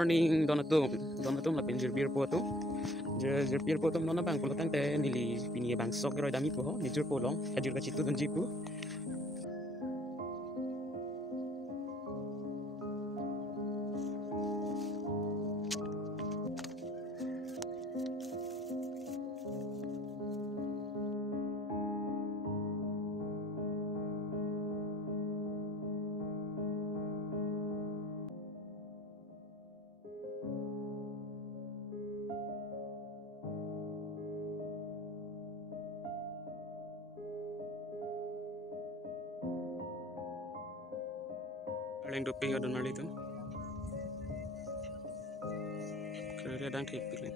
morning, Donatum. Donatum la penjir bir poto. Jer bir poto nona bang pulo tante nili pini bang sok roi dami po ni jur polong. Ajur ka chitu don jipu. Paling dope ya don mali tu. Kerja dang tik pilih.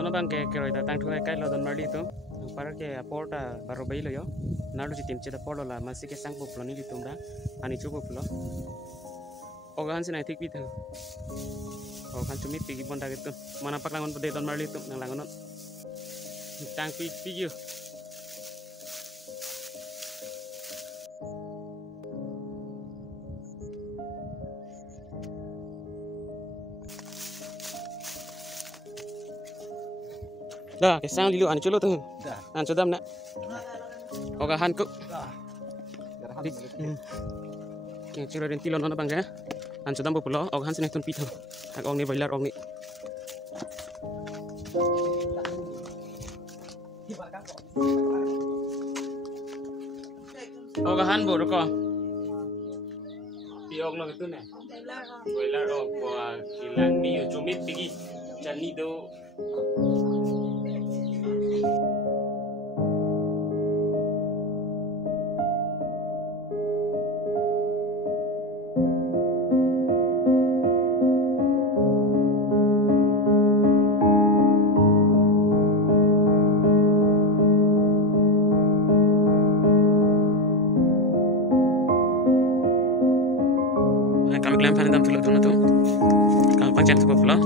Dono bang ke roi datang tu kai lo don mali tu. Para ke porta baru bayi lo yo. Nalu si tim cita polo la masih ke sang poplo ni ditum dah. Ani cukup lo. Ogan sih nanti kita. Ogan cumi pergi pun dah gitu. Mana pak langon pada don mali tu nang langon. Tang pergi yo. Dah, kesang lilu anu culo tu. Anu cudam nak. Oga hanku. Ke culo den tilon ona bangga. Anu cudam bu pulo, oga han sini tun pito. Ak ong ni bailar ong ni. Oga han bu roko. Piok lo itu ne. Bailar ong kwa kilang ni cumit pigi. Jani do. Kami klaim panen dam tulok tu na tu. Kami pancen tu popular.